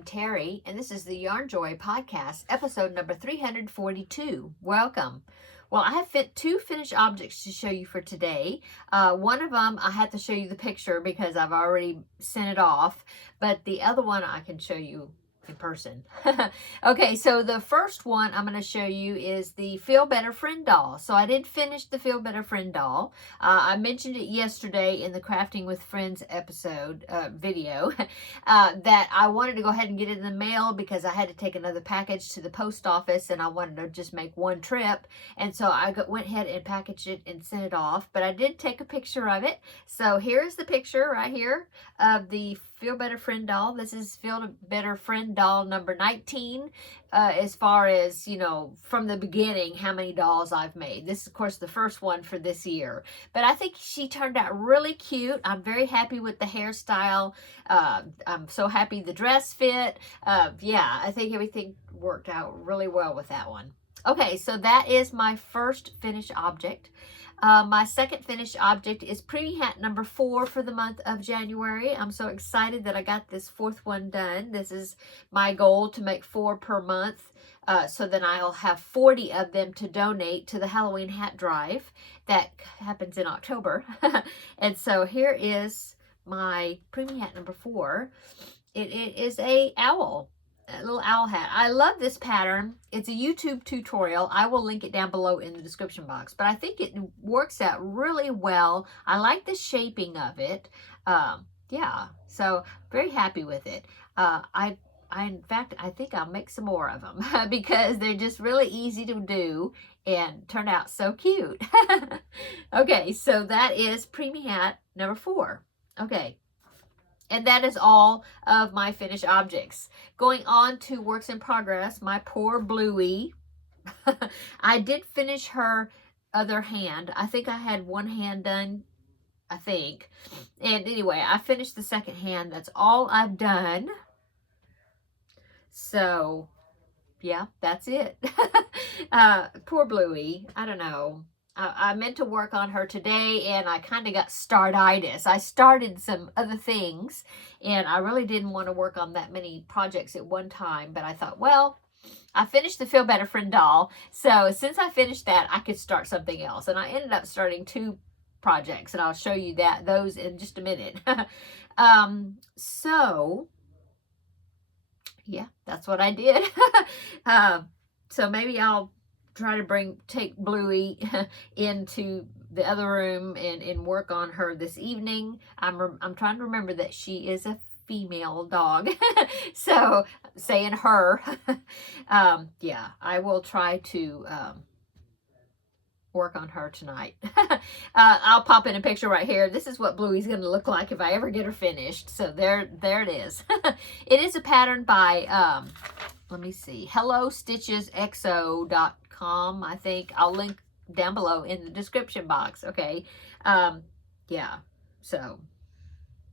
I'm Terry, and this is the Yarnjoy podcast, episode number 342. Welcome. Well, I have two finished objects to show you for today. One of them, I had to show you the picture because I've already sent it off, but the other one I can show you in person. Okay, so the first one I'm going to show you is the Feel Better Friend doll. So I did finish the Feel Better Friend doll. I mentioned it yesterday in the Crafting with Friends episode video that I wanted to go ahead and get it in the mail because I had to take another package to the post office and I wanted to just make one trip. And so I went ahead and packaged it and sent it off. But I did take a picture of it. So here's the picture right here of the Feel Better Friend doll. This is Feel Better Friend doll number 19, as far as, you know, from the beginning, how many dolls I've made. This is, of course, the first one for this year. But I think she turned out really cute. I'm very happy with the hairstyle. I'm so happy the dress fit. Yeah, I think everything worked out really well with that one. Okay, so that is my first finished object. My second finished object is Preemie Hat number 4 for the month of January. I'm so excited that I got this fourth one done. This is my goal, to make 4 per month. So then I'll have 40 of them to donate to the Halloween hat drive that happens in October. And so here is my Preemie Hat number 4. It is a little owl hat. I love this pattern. It's a YouTube tutorial. I will link it down below in the description box, but I think it works out really well. I like the shaping of it. Yeah, so very happy with it. In fact, I think I'll make some more of them because they're just really easy to do and turned out so cute. Okay, so that is Preemie Hat number 4. Okay. And that is all of my finished objects. Going on to works in progress, my poor Bluey. I did finish her other hand. I think I had one hand done, I think. And anyway, I finished the second hand. That's all I've done. So, yeah, that's it. Poor Bluey. I don't know. I meant to work on her today and I kind of got startitis. I started some other things and I really didn't want to work on that many projects at one time. But I thought, well, I finished the Feel Better Friend doll. So since I finished that, I could start something else. And I ended up starting 2 projects and I'll show you those in just a minute. So yeah, that's what I did. So maybe I'll try to take Bluey into the other room and work on her this evening. I'm trying to remember that she is a female dog. So saying her, yeah, I will try to work on her tonight. I'll pop in a picture right here. This is what Bluey's going to look like if I ever get her finished. So there it is. It is a pattern by let me see, HelloStitchesXO.com. I think I'll link down below in the description box. Okay. Yeah. So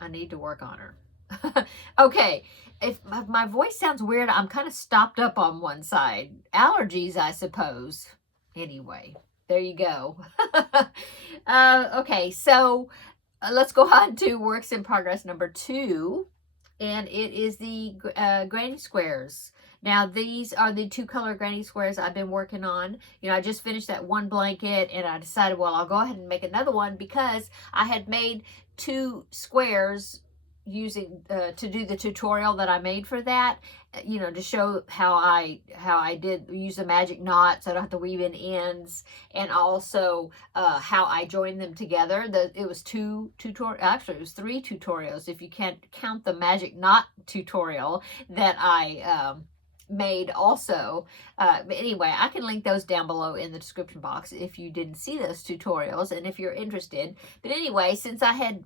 I need to work on her. Okay. If my voice sounds weird, I'm kind of stopped up on one side. Allergies, I suppose. Anyway, there you go. Okay. So let's go on to works in progress number 2. And it is the granny squares. Now, these are the 2 color granny squares I've been working on. You know, I just finished that one blanket and I decided, well, I'll go ahead and make another one because I had made 2 squares using to do the tutorial that I made for that, you know, to show how I did use the magic knot so I don't have to weave in ends, and also how I joined them together. It was 2 tutorials, actually it was 3 tutorials if you can't count the magic knot tutorial that I made also. But anyway, I can link those down below in the description box if you didn't see those tutorials and if you're interested. But anyway, since I had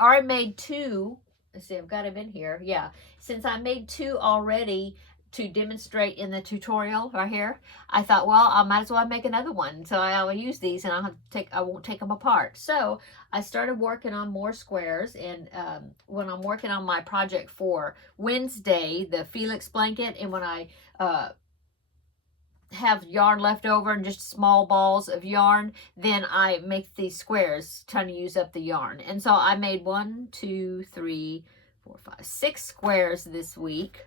already made 2, let's see, I've got them in here. Yeah, since I made 2 already to demonstrate in the tutorial right here, I thought, well, I might as well make another one. So I will use these and I won't take them apart. So I started working on more squares, and when I'm working on my project for Wednesday, the Felix blanket, and when I have yarn left over and just small balls of yarn, then I make these squares trying to use up the yarn. And so I made 1, 2, 3, 4, 5, 6 squares this week.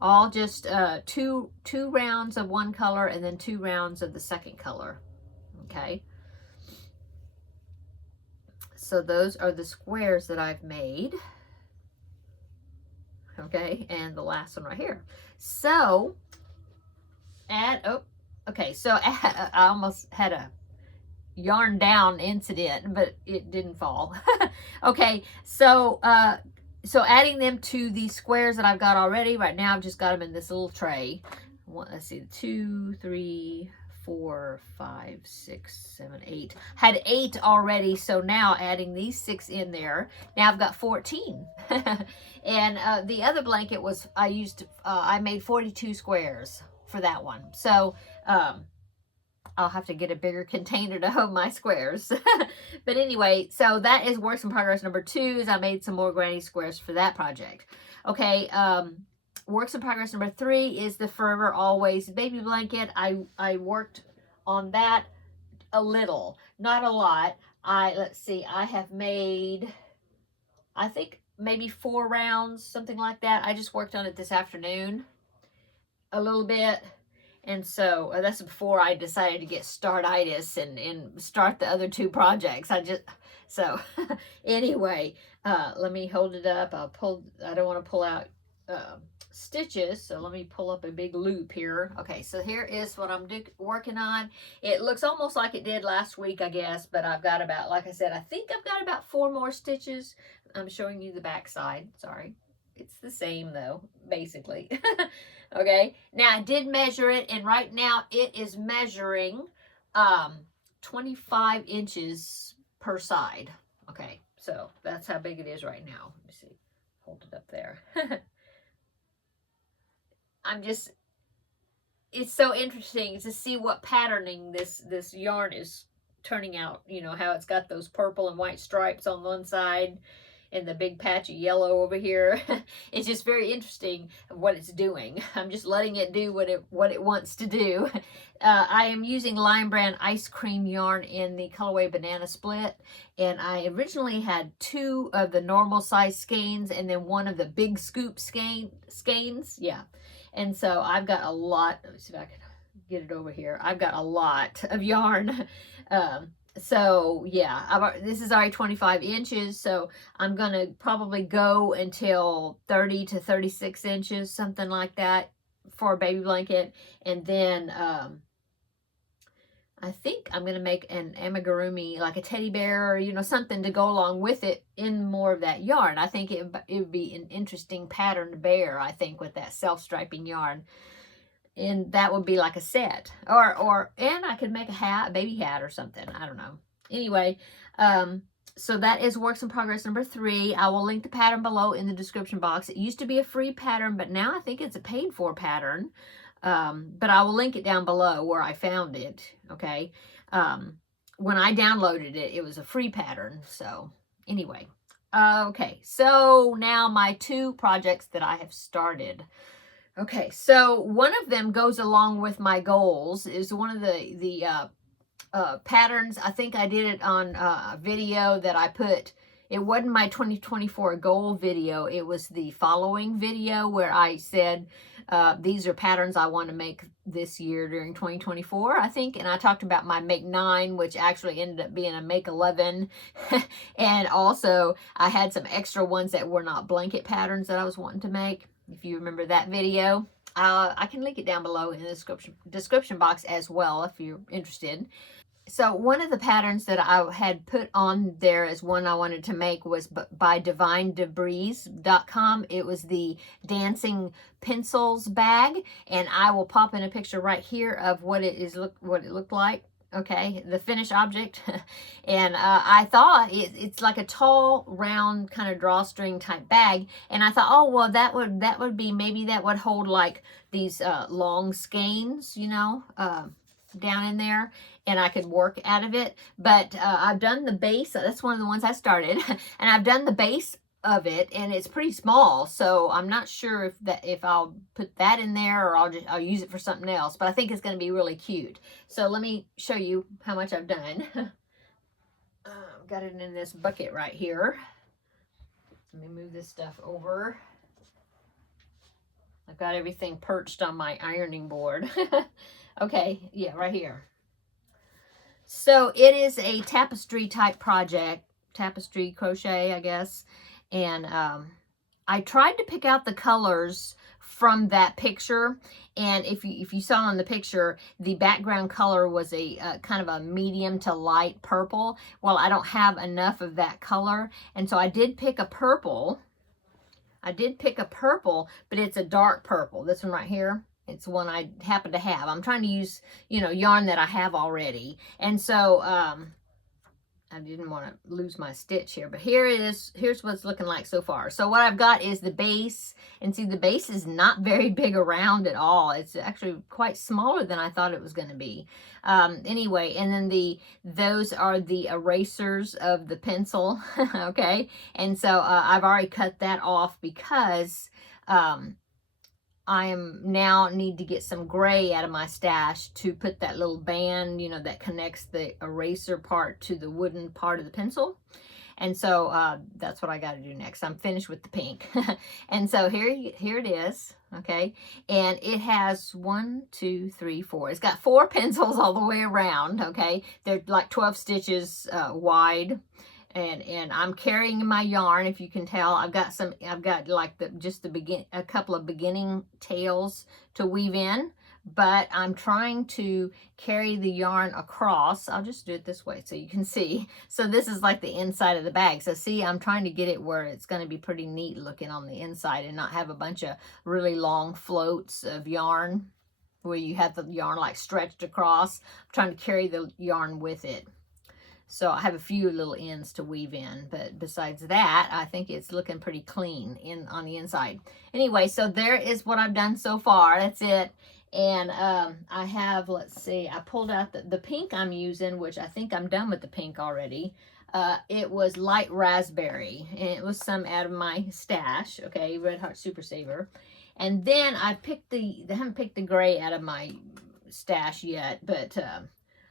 All just two rounds of one color and then 2 rounds of the second color. Okay. So those are the squares that I've made. Okay, and the last one right here. So I almost had a yarn down incident, but it didn't fall. Okay, so adding them to the squares that I've got already. Right now I've just got them in this little tray. Let's see, 2, 3, 4, 5, 6, 7, 8. Had 8 already, so now adding these 6 in there, now I've got 14. And the other blanket was, I made 42 squares for that one. So I'll have to get a bigger container to hold my squares. But anyway, so that is works in progress number 2, is I made some more granny squares for that project. Okay, works in progress number 3 is the Forever Always baby blanket. I worked on that a little, not a lot. Let's see, I have made, I think maybe 4 rounds, something like that. I just worked on it this afternoon a little bit. And so that's before I decided to get startitis and start the other 2 projects. Anyway, let me hold it up. I don't want to pull out stitches, so let me pull up a big loop here. Okay, so here is what I'm working on. It looks almost like it did last week, I guess, but I've got about, like I said, I think I've got about 4 more stitches. I'm showing you the back side. Sorry. It's the same though, basically. Okay, now I did measure it, and right now it is measuring 25 inches per side. Okay, so that's how big it is right now. Let me see. Hold it up there. It's so interesting to see what patterning this yarn is turning out. You know, how it's got those purple and white stripes on one side and the big patch of yellow over here. It's just very interesting what it's doing. I'm just letting it do what it wants to do. I am using Lion Brand Ice Cream yarn in the colorway Banana Split, and I originally had 2 of the normal size skeins and then 1 of the big scoop skeins. Yeah, and so I've got a lot. Let me see if I can get it over here. I've got a lot of yarn. So yeah, this is already 25 inches, so I'm going to probably go until 30 to 36 inches, something like that, for a baby blanket. And then I think I'm going to make an amigurumi, like a teddy bear, or, you know, something to go along with it in more of that yarn. I think it would be an interesting patterned bear, I think, with that self-striping yarn. And that would be like a set, and I could make a hat, a baby hat or something. I don't know. Anyway, so that is works in progress number 3. I will link the pattern below in the description box. It used to be a free pattern, but now I think it's a paid for pattern. But I will link it down below where I found it. Okay. When I downloaded it, it was a free pattern. So anyway, okay. So now my 2 projects that I have started. Okay, so one of them goes along with my goals. Is one of the patterns. I think I did it on a video that I put. It wasn't my 2024 goal video. It was the following video where I said these are patterns I want to make this year during 2024, I think. And I talked about my make 9, which actually ended up being a make 11. And also I had some extra ones that were not blanket patterns that I was wanting to make. If you remember that video, I can link it down below in the description box as well if you're interested. So one of the patterns that I had put on there as one I wanted to make was by DivineDebris.com. It was the dancing pencils bag, and I will pop in a picture right here of what it looked like. Okay, the finished object. And I thought it's like a tall, round kind of drawstring type bag. And I thought, oh, well, that would be, maybe that would hold like these long skeins, you know, down in there, and I could work out of it. But I've done the base. That's one of the ones I started. And I've done the base of it, and it's pretty small, so I'm not sure if I'll put that in there or I'll use it for something else, but I think it's going to be really cute. So let me show you how much I've done. Got it in this bucket right here. Let me move this stuff over. I've got everything perched on my ironing board. Okay, yeah, right here. So it is a tapestry type project, tapestry crochet, I guess. And I tried to pick out the colors from that picture. And if you saw in the picture, the background color was a kind of a medium to light purple. Well, I don't have enough of that color. And so I did pick a purple. But it's a dark purple. This one right here. It's one I happen to have. I'm trying to use, yarn that I have already. And so, I didn't want to lose my stitch here, but here it is. Here's what it's looking like so far. So what I've got is the base, and see the base is not very big around at all. It's actually quite smaller than I thought it was going to be. Anyway, and then those are the erasers of the pencil. Okay, and so I've already cut that off because I am now need to get some gray out of my stash to put that little band, that connects the eraser part to the wooden part of the pencil. And so that's what I got to do next. I'm finished with the pink. And so here it is. Okay. And it has 1, 2, 3, 4. It's got 4 pencils all the way around. Okay. They're like 12 stitches wide. And I'm carrying my yarn, if you can tell. I've got like a couple of beginning tails to weave in, but I'm trying to carry the yarn across. I'll just do it this way so you can see. So this is like the inside of the bag. So see, I'm trying to get it where it's going to be pretty neat looking on the inside and not have a bunch of really long floats of yarn where you have the yarn like stretched across. I'm trying to carry the yarn with it. So I have a few little ends to weave in, but besides that, I think it's looking pretty clean on the inside. Anyway, so there is what I've done so far. That's it. And I have, let's see, I pulled out the pink I'm using, which I think I'm done with the pink already. It was light raspberry, and it was some out of my stash, okay, Red Heart Super Saver. And then I haven't picked the gray out of my stash yet, but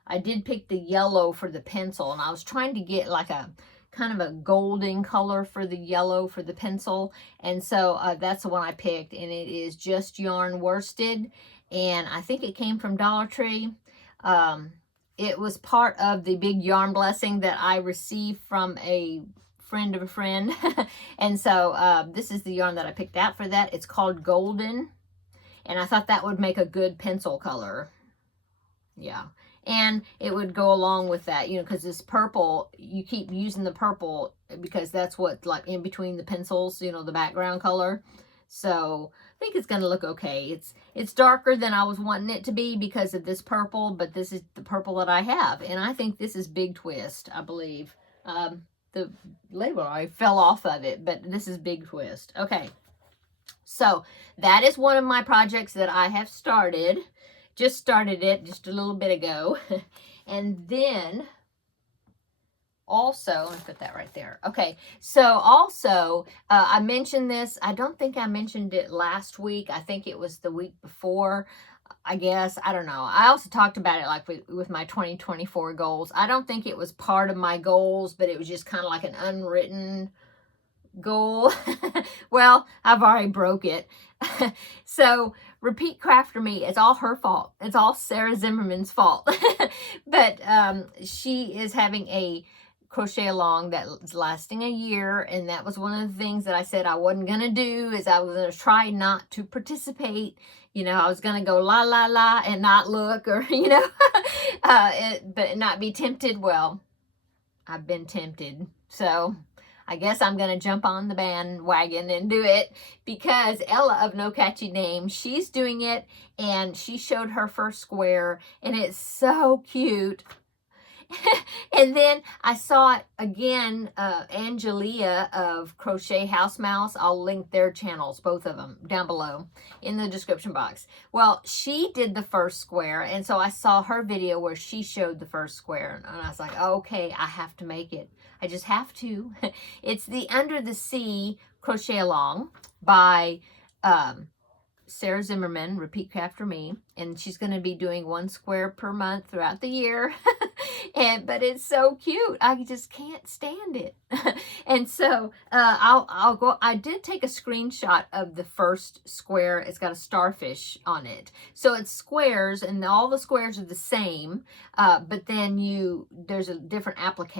I did pick the yellow for the pencil, and I was trying to get like a kind of a golden color for the yellow for the pencil. And so that's the one I picked, and it is just yarn worsted, and I think it came from Dollar Tree. It was part of the big yarn blessing that I received from a friend of a friend. And so this is the yarn that I picked out for that. It's called Golden, and I thought that would make a good pencil color. Yeah. And it would go along with that, because this purple, you keep using the purple because that's what, like, in between the pencils, the background color. So I think it's going to look okay. It's darker than I was wanting it to be because of this purple, but this is the purple that I have. And I think this is Big Twist, I believe. The label, I fell off of it, but this is Big Twist. Okay. So that is one of my projects that I have started. Just started it just a little bit ago. And then also, let's put that right there. Okay, so also, I mentioned this. I don't think I mentioned it last week. I think it was the week before, I guess. I don't know. I also talked about it like with my 2024 goals. I don't think it was part of my goals, but it was just kind of like an unwritten goal. Well, I've already broke it. So repeat crafter me. It's all her fault. It's all Sarah Zimmerman's fault. But she is having a crochet along that's lasting a year, and that was one of the things that I said I wasn't gonna do. Is I was gonna try not to participate. I was gonna go la la la and not look, or but not be tempted. Well, I've been tempted, so I guess I'm going to jump on the bandwagon and do it because Ella of No Catchy Name, she's doing it, and she showed her first square, and it's so cute. And then I saw it again, Angelia of Crochet House Mouse. I'll link their channels, both of them, down below in the description box. Well, she did the first square, and so I saw her video where she showed the first square, and I was like, okay, I have to make it. I just have to. It's the Under the Sea Crochet Along by Sarah Zimmerman, Repeat Crafter Me, and she's going to be doing one square per month throughout the year. But it's so cute. I just can't stand it. And so I'll go. I did take a screenshot of the first square. It's got a starfish on it. So it's squares, and all the squares are the same. But then there's a different applique,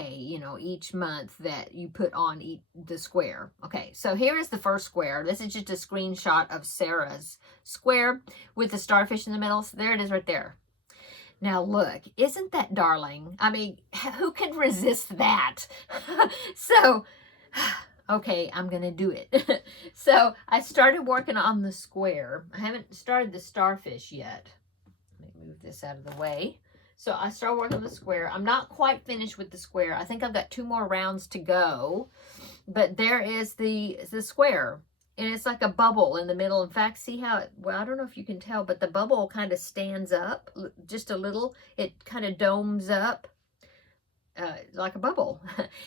each month that you put on the square. Okay, so here is the first square. This is just a screenshot of Sarah's square with the starfish in the middle. So there it is right there. Now look, isn't that darling? I mean, who can resist that? So, okay, I'm going to do it. So I started working on the square. I haven't started the starfish yet. Let me move this out of the way. So I started working on the square. I'm not quite finished with the square. I think I've got 2 more rounds to go. But there is the square. And it's like a bubble in the middle. In fact, see how well, I don't know if you can tell, but the bubble kind of stands up just a little. It kind of domes up like a bubble.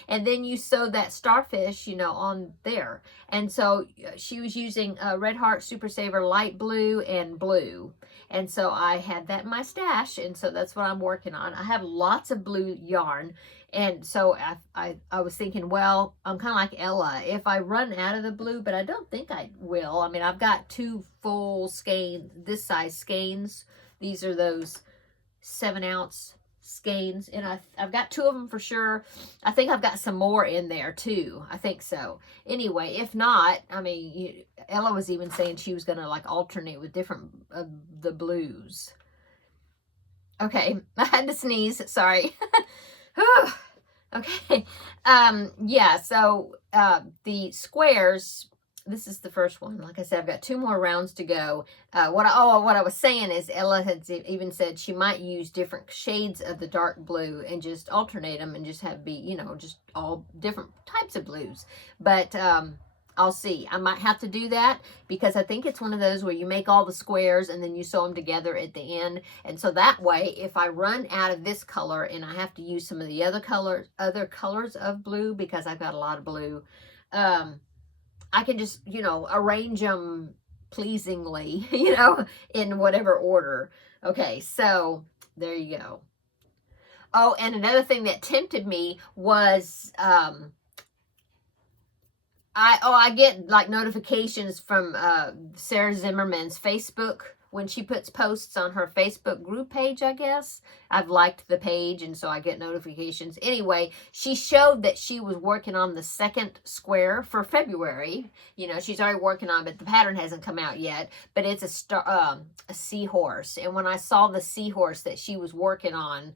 And then you sew that starfish, on there. And so she was using Red Heart Super Saver light blue and blue. And so I had that in my stash. And so that's what I'm working on. I have lots of blue yarn. And so I was thinking, well, I'm kind of like Ella. If I run out of the blue, but I don't think I will. I mean, I've got 2 full skeins, this size skeins. These are those 7-ounce skeins. And I've got 2 of them for sure. I think I've got some more in there too. I think so. Anyway, if not, I mean, Ella was even saying she was going to like alternate with different of the blues. Okay, I had to sneeze. Sorry. Okay. Yeah, so the squares, this is the first one. Like I said, I've got 2 more rounds to go. What I was saying is Ella had even said she might use different shades of the dark blue and just alternate them and just have be, just all different types of blues. But I'll see. I might have to do that because I think it's one of those where you make all the squares and then you sew them together at the end. And so that way, if I run out of this color and I have to use some of the other colors of blue, because I've got a lot of blue, I can just, arrange them pleasingly, in whatever order. Okay, so there you go. Oh, and another thing that tempted me was, I get like notifications from Sarah Zimmerman's Facebook when she puts posts on her Facebook group page, I guess. I've liked the page, and so I get notifications. Anyway, she showed that she was working on the second square for February. She's already working on it, but the pattern hasn't come out yet. But it's a seahorse. And when I saw the seahorse that she was working on,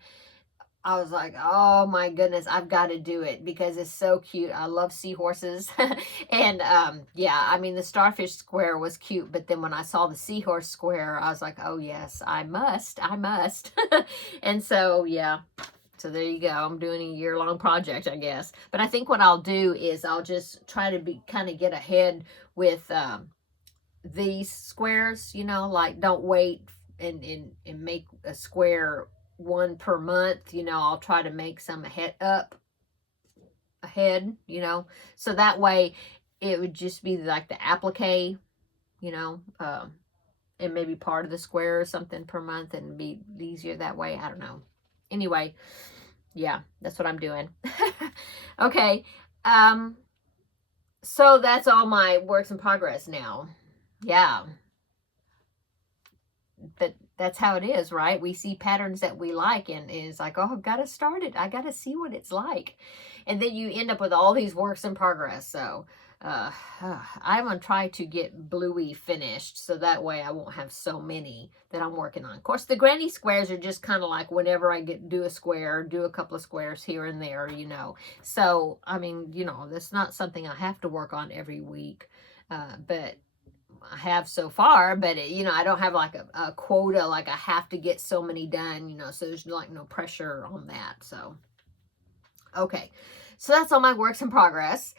I was like, oh my goodness, I've got to do it because it's so cute. I love seahorses. And yeah, I mean, the starfish square was cute, but then when I saw the seahorse square, I was like, oh yes, I must. And so, yeah, so there you go. I'm doing a year-long project, I guess. But I think what I'll do is I'll just try to kind of get ahead with these squares, like don't wait and make a square 1 per month. I'll try to make some ahead, so that way it would just be like the applique, and maybe part of the square or something per month, and be easier that way. I don't know. Anyway, yeah, that's what I'm doing. Okay. So that's all my works in progress now. Yeah. But that's how it is, right? We see patterns that we like, and it's like, oh, I've got to start it. I got to see what it's like. And then you end up with all these works in progress. So I'm going to try to get Bluey finished, so that way I won't have so many that I'm working on. Of course, the granny squares are just kind of like whenever I do a square, do a couple of squares here and there, So, I mean, that's not something I have to work on every week. But I have so far, but I don't have like a quota, like I have to get so many done, so there's like no pressure on that. So, okay. So that's all my works in progress.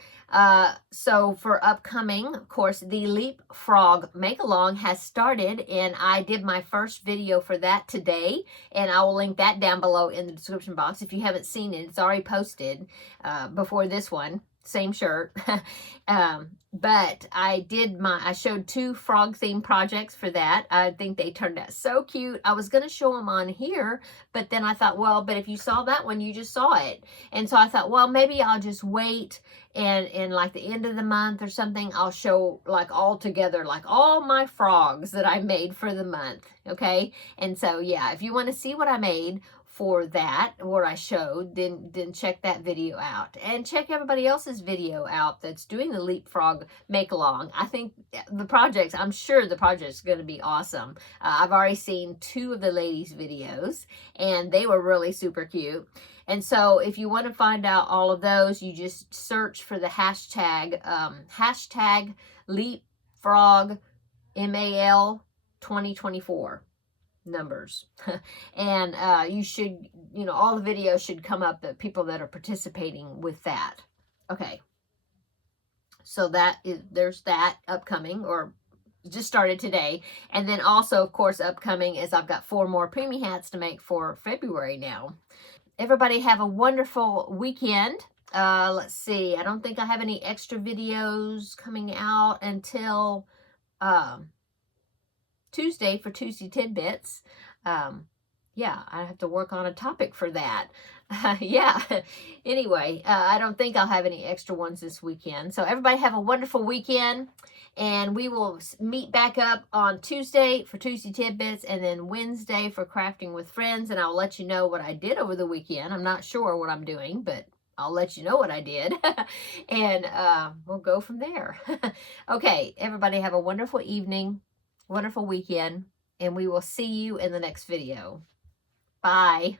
So for upcoming, of course, the Leapfrog Make-Along has started, and I did my first video for that today, and I will link that down below in the description box. If you haven't seen it, it's already posted before this one. same shirt. But I showed 2 frog themed projects for that. I think they turned out so cute. I was going to show them on here, but then I thought, well, but if you saw that one, you just saw it. And so I thought, well, maybe I'll just wait and like the end of the month or something, I'll show like all together, like all my frogs that I made for the month. Okay. And so, yeah, if you want to see what I made for that, what I showed, then check that video out. And check everybody else's video out that's doing the leapfrog make-along. I think I'm sure the project's going to be awesome. I've already seen 2 of the ladies' videos, and they were really super cute. And so if you want to find out all of those, you just search for the hashtag leapfrog MAL 2024 numbers. And you should, all the videos should come up, the people that are participating with that. Okay. So there's that upcoming, or just started today. And then also, of course, upcoming is I've got 4 more preemie hats to make for February now. Everybody have a wonderful weekend. Let's see. I don't think I have any extra videos coming out until Tuesday for Tuesday Tidbits. Yeah, I have to work on a topic for that. Yeah. Anyway, I don't think I'll have any extra ones this weekend. So everybody have a wonderful weekend. And we will meet back up on Tuesday for Tuesday Tidbits, and then Wednesday for Crafting with Friends. And I'll let you know what I did over the weekend. I'm not sure what I'm doing, but I'll let you know what I did. And we'll go from there. Okay, everybody have a wonderful evening, wonderful weekend, and we will see you in the next video. Bye.